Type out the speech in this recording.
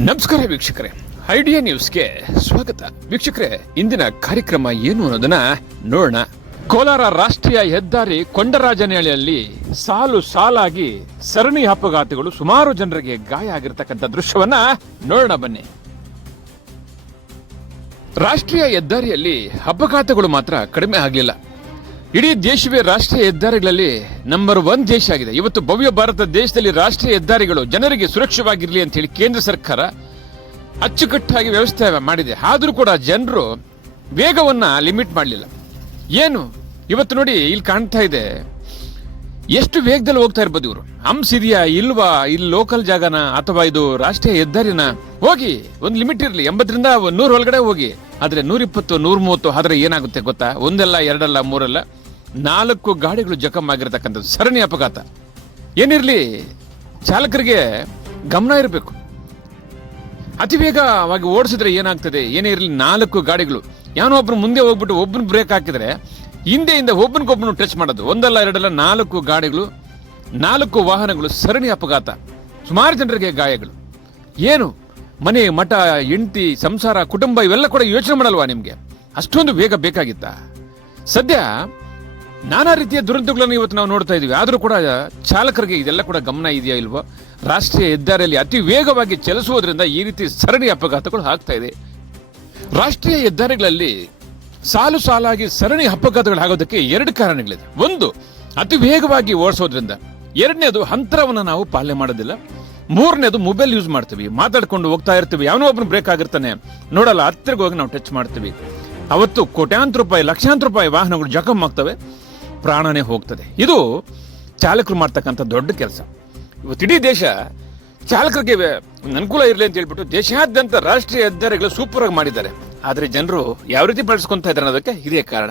ನಮಸ್ಕಾರ ವೀಕ್ಷಕರೇ. ಐಡಿಯಾ ನ್ಯೂಸ್ಗೆ ಸ್ವಾಗತ. ವೀಕ್ಷಕರೇ, ಇಂದಿನ ಕಾರ್ಯಕ್ರಮ ಏನು ಅನ್ನೋದನ್ನ ನೋಡೋಣ. ಕೋಲಾರ ರಾಷ್ಟ್ರೀಯ ಹೆದ್ದಾರಿ ಕೊಂಡರಾಜನಹಳ್ಳಿಯಲ್ಲಿ ಸಾಲು ಸಾಲಾಗಿ ಸರಣಿ ಅಪಘಾತಗಳು ಸುಮಾರು ಜನರಿಗೆ ಗಾಯ ಆಗಿರ್ತಕ್ಕಂಥ ದೃಶ್ಯವನ್ನ ನೋಡೋಣ ಬನ್ನಿ. ರಾಷ್ಟ್ರೀಯ ಹೆದ್ದಾರಿಯಲ್ಲಿ ಅಪಘಾತಗಳು ಮಾತ್ರ ಕಡಿಮೆ ಆಗಲಿಲ್ಲ. ಇಡೀ ದೇಶವೇ ರಾಷ್ಟ್ರೀಯ ಹೆದ್ದಾರಿಗಳಲ್ಲಿ ನಂಬರ್ ಒನ್ ದೇಶ ಆಗಿದೆ. ಇವತ್ತು ಭವ್ಯ ಭಾರತ ದೇಶದಲ್ಲಿ ರಾಷ್ಟ್ರೀಯ ಹೆದ್ದಾರಿಗಳು ಜನರಿಗೆ ಸುರಕ್ಷವಾಗಿರಲಿ ಅಂತ ಹೇಳಿ ಕೇಂದ್ರ ಸರ್ಕಾರ ಅಚ್ಚುಕಟ್ಟಾಗಿ ವ್ಯವಸ್ಥೆ ಮಾಡಿದೆ. ಆದರೂ ಕೂಡ ಜನರು ವೇಗವನ್ನ ಲಿಮಿಟ್ ಮಾಡಲಿಲ್ಲ. ಏನು? ಇವತ್ತು ನೋಡಿ ಇಲ್ಲಿ ಕಾಣ್ತಾ ಇದೆ. ಎಷ್ಟು ವೇಗದಲ್ಲಿ ಹೋಗ್ತಾ ಇರ್ಬೋದು ಇವರು? ಹಂಸ್ ಇದೆಯಾ ಇಲ್ವಾ ಇಲ್ಲಿ ಲೋಕಲ್ ಜಾಗನ ಅಥವಾ ಇದು ರಾಷ್ಟ್ರೀಯ ಹೆದ್ದಾರಿನ? ಹೋಗಿ, ಒಂದು ಲಿಮಿಟ್ ಇರಲಿ. ಎಂಬತ್ತರಿಂದ ನೂರು ಒಳಗಡೆ ಹೋಗಿ. ಆದರೆ ನೂರಿಪ್ಪತ್ತು ನೂರ ಮೂವತ್ತು ಆದರೆ ಏನಾಗುತ್ತೆ ಗೊತ್ತಾ? ಒಂದಲ್ಲ, ಎರಡಲ್ಲ, ಮೂರಲ್ಲ. ನಾಲ್ಕು ಗಾಡಿಗಳು ಜಖಮ್ ಆಗಿರ್ತಕ್ಕಂಥದ್ದು ಸರಣಿ ಅಪಘಾತ. ಏನಿರಲಿ, ಚಾಲಕರಿಗೆ ಗಮನ ಇರಬೇಕು. ಅತಿ ವೇಗವಾಗಿ ಓಡಿಸಿದ್ರೆ ಏನಾಗ್ತದೆ? ಏನೇ ಇರಲಿ ನಾಲ್ಕು ಗಾಡಿಗಳು. ಯಾವನೋ ಒಬ್ಬರು ಮುಂದೆ ಹೋಗ್ಬಿಟ್ಟು ಒಬ್ಬನ ಬ್ರೇಕ್ ಹಾಕಿದ್ರೆ, ಹಿಂದೆಯಿಂದ ಒಬ್ಬನಿಗೊಬ್ಬನು ಟಚ್ ಮಾಡೋದು. ಒಂದಲ್ಲ, ಎರಡಲ್ಲ, ನಾಲ್ಕು ಗಾಡಿಗಳು, ನಾಲ್ಕು ವಾಹನಗಳು ಸರಣಿ ಅಪಘಾತ. ಸುಮಾರು ಜನರಿಗೆ ಗಾಯಗಳು. ಏನು? ಮನೆ, ಮಠ, ಹೆಂಡತಿ, ಸಂಸಾರ, ಕುಟುಂಬ, ಇವೆಲ್ಲ ಕೂಡ ಯೋಚನೆ ಮಾಡಲ್ವಾ ನಿಮಗೆ? ಅಷ್ಟೊಂದು ವೇಗ ಬೇಕಾಗಿತ್ತಾ? ಸದ್ಯ ನಾನಾ ರೀತಿಯ ದುರಂತಗಳನ್ನು ಇವತ್ತು ನಾವು ನೋಡ್ತಾ ಇದ್ದೀವಿ. ಆದರೂ ಕೂಡ ಚಾಲಕರಿಗೆ ಇದೆಲ್ಲ ಕೂಡ ಗಮನ ಇದೆಯಾ ಇಲ್ವೋ? ರಾಷ್ಟ್ರೀಯ ಹೆದ್ದಾರಿಯಲ್ಲಿ ಅತಿ ವೇಗವಾಗಿ ಚಲಿಸುವುದರಿಂದ ಈ ರೀತಿ ಸರಣಿ ಅಪಘಾತಗಳು ಆಗ್ತಾ ಇದೆ. ರಾಷ್ಟ್ರೀಯ ಹೆದ್ದಾರಿಗಳಲ್ಲಿ ಸಾಲು ಸಾಲಾಗಿ ಸರಣಿ ಅಪಘಾತಗಳು ಆಗೋದಕ್ಕೆ ಎರಡು ಕಾರಣಗಳಿದೆ. ಒಂದು, ಅತಿ ವೇಗವಾಗಿ ಓಡಿಸೋದ್ರಿಂದ. ಎರಡನೇದು ಅಂತರವನ್ನು ನಾವು ಪಾಲನೆ ಮಾಡೋದಿಲ್ಲ. ಮೂರನೇದು, ಮೊಬೈಲ್ ಯೂಸ್ ಮಾಡ್ತೀವಿ. ಮಾತಾಡ್ಕೊಂಡು ಹೋಗ್ತಾ ಇರ್ತೀವಿ. ಯಾವನೋ ಒಬ್ಬನು ಬ್ರೇಕ್ ಆಗಿರ್ತಾನೆ. ನೋಡಲ್ಲ, ಹತ್ತಿರಗೋಗಿ ನಾವು ಟಚ್ ಮಾಡ್ತೀವಿ. ಅವತ್ತು ಕೋಟ್ಯಾಂತರ ರೂಪಾಯಿ, ಲಕ್ಷಾಂತರ ರೂಪಾಯಿ ವಾಹನಗಳು ಜಖಮ್ ಆಗ್ತವೆ. ಪ್ರಾಣನೇ ಹೋಗ್ತದೆ. ಇದು ಚಾಲಕರು ಮಾಡ್ತಕ್ಕಂಥ ದೊಡ್ಡ ಕೆಲಸ. ಇವತ್ತು ಇಡೀ ದೇಶ ಚಾಲಕರಿಗೆ ಅನುಕೂಲ ಇರಲಿ ಅಂತ ಹೇಳ್ಬಿಟ್ಟು ದೇಶಾದ್ಯಂತ ರಾಷ್ಟ್ರೀಯ ಹೆದ್ದಾರಿಗಳು ಸೂಪರ್ ಆಗಿ ಮಾಡಿದ್ದಾರೆ. ಆದರೆ ಜನರು ಯಾವ ರೀತಿ ಬಳಸ್ಕೊಂತ ಇದ್ದಾರೆ ಅನ್ನೋದಕ್ಕೆ ಇದೇ ಕಾರಣ.